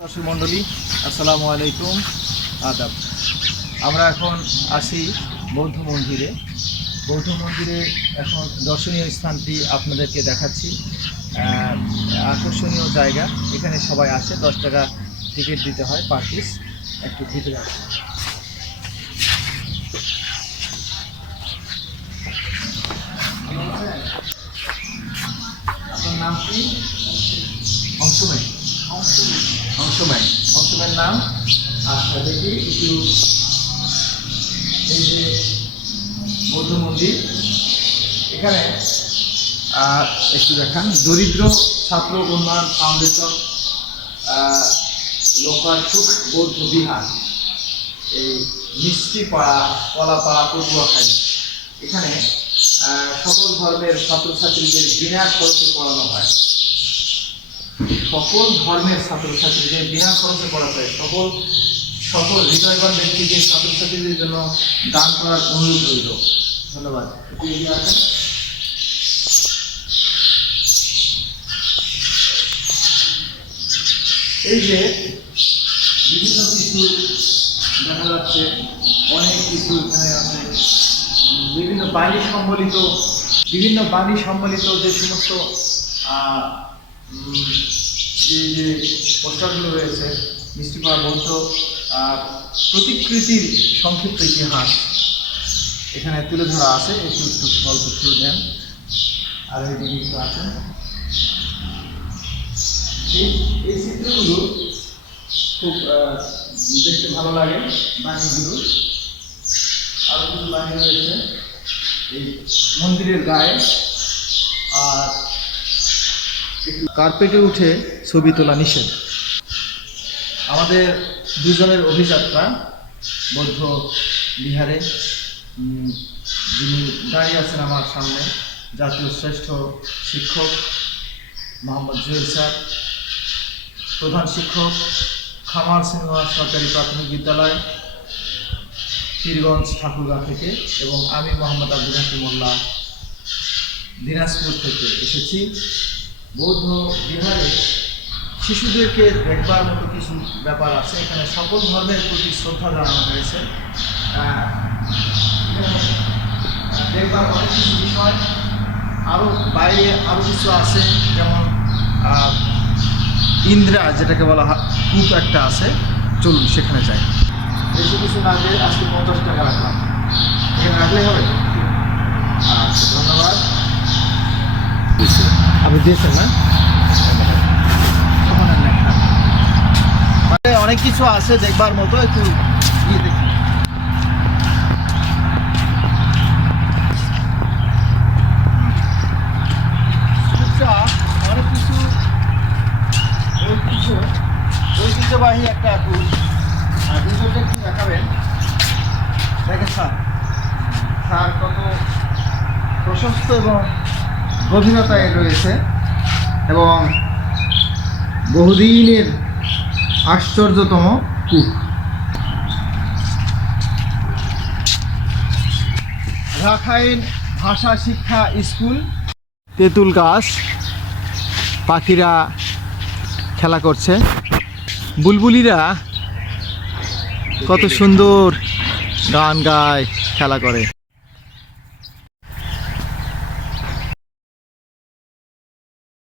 দর্শক মণ্ডলী, আসসালামু আলাইকুম, আদাব। আমরা এখন আসি বৌদ্ধ মন্দিরে। এখন দর্শনীয় স্থানটি আপনাদেরকে দেখাচ্ছি। আকর্ষণীয় জায়গা, এখানে সবাই আসে। 10 টাকা টিকিট দিতে হয় পার পিস। একটু ভিতরে আসে। আপনার নাম কি? অংশমেন নাম। আচ্ছা, দেখি একটু। এই যে বৌদ্ধ মন্দির, এখানে একটু দেখান। দরিদ্র ছাত্র উন্নয়ন ফাউন্ডেশন, লোকাল সুখ বৌদ্ধ বিহার, এই মিষ্টিপাড়া, কলাপাড়া, পটুয়াখালী। এখানে সকল ধর্মের ছাত্রছাত্রীদের বিনা খরচে পড়ানো হয়। সকল ধর্মের ছাত্রছাত্রীদের বিনা খরচে পড়াতে হয়। সকল হৃদয়বান ব্যক্তিদের ছাত্রছাত্রীদের জন্য দান করার অনুরোধ রইল। ধন্যবাদ। এই যে বিভিন্ন কিছু দেখা যাচ্ছে, অনেক কিছু এখানে আছে। বিভিন্ন বাণী সম্বলিত যে সমস্ত যে পোস্টারগুলো রয়েছে, মিষ্টিপাড়া বৌদ্ধ প্রতিকৃতির সংক্ষিপ্ত ইতিহাস এখানে তুলে ধরা আছে। একটু গল্প তুলে দেন। আর এই দিকে একটু আছেন। এই চিত্রগুলো খুব দেখতে ভালো লাগে। বাণীগুলো, আরো কিছু বাণী রয়েছে এই মন্দিরের গায়ে। আর কার্পেটে উঠে ছবি তোলা নিষেধ। আমাদের দুজনের অভিযাত্রা বৌদ্ধ বিহারে। যিনি দাঁড়িয়ে আছেন আমার সামনে, জাতীয় শ্রেষ্ঠ শিক্ষক মোহাম্মদ জুয়েল স্যার, প্রধান শিক্ষক খামার সিনেমা সরকারি প্রাথমিক বিদ্যালয়, পীরগঞ্জ ঠাকুরগাঁ থেকে, এবং আমি মোহাম্মদ আব্দুল হাকিম মোল্লা দিনাজপুর থেকে এসেছি। বৌদ্ধ বিহারে শিশুদেরকে দেখবার মতো কিছু ব্যাপার আছে। এখানে সকল ধর্মের প্রতি শ্রদ্ধা জানানো হয়েছে। দেখবার অনেক কিছু বিষয়, আরও বাইরে আরও কিছু আছে। যেমন ইন্দ্রা, যেটাকে বলা হয়, কূপ একটা আছে। চলুন সেখানে যাই। বেশি কিছু না দিয়ে আজকে 50 টাকা রাখলাম। এখানে রাখলেই হবে। আচ্ছা, ধন্যবাদ। আপনি দিয়েছেন না? মানে অনেক কিছু আছে দেখবার মতো। একটু গিয়ে দেখি। অনেক কিছু ঐতিহ্যবাহী একটা কূপ। আর ভিতরটা একটু দেখাবেন। দেখেন স্যার কত প্রশস্ত এবং গভীরতায় রয়েছে, এবং বহুদিনের আশ্চর্যতম কূপ। রাখাইন ভাষা শিক্ষা স্কুল। তেঁতুল গাছ, পাখিরা খেলা করছে। বুলবুলিরা কত সুন্দর গান গায়, খেলা করে।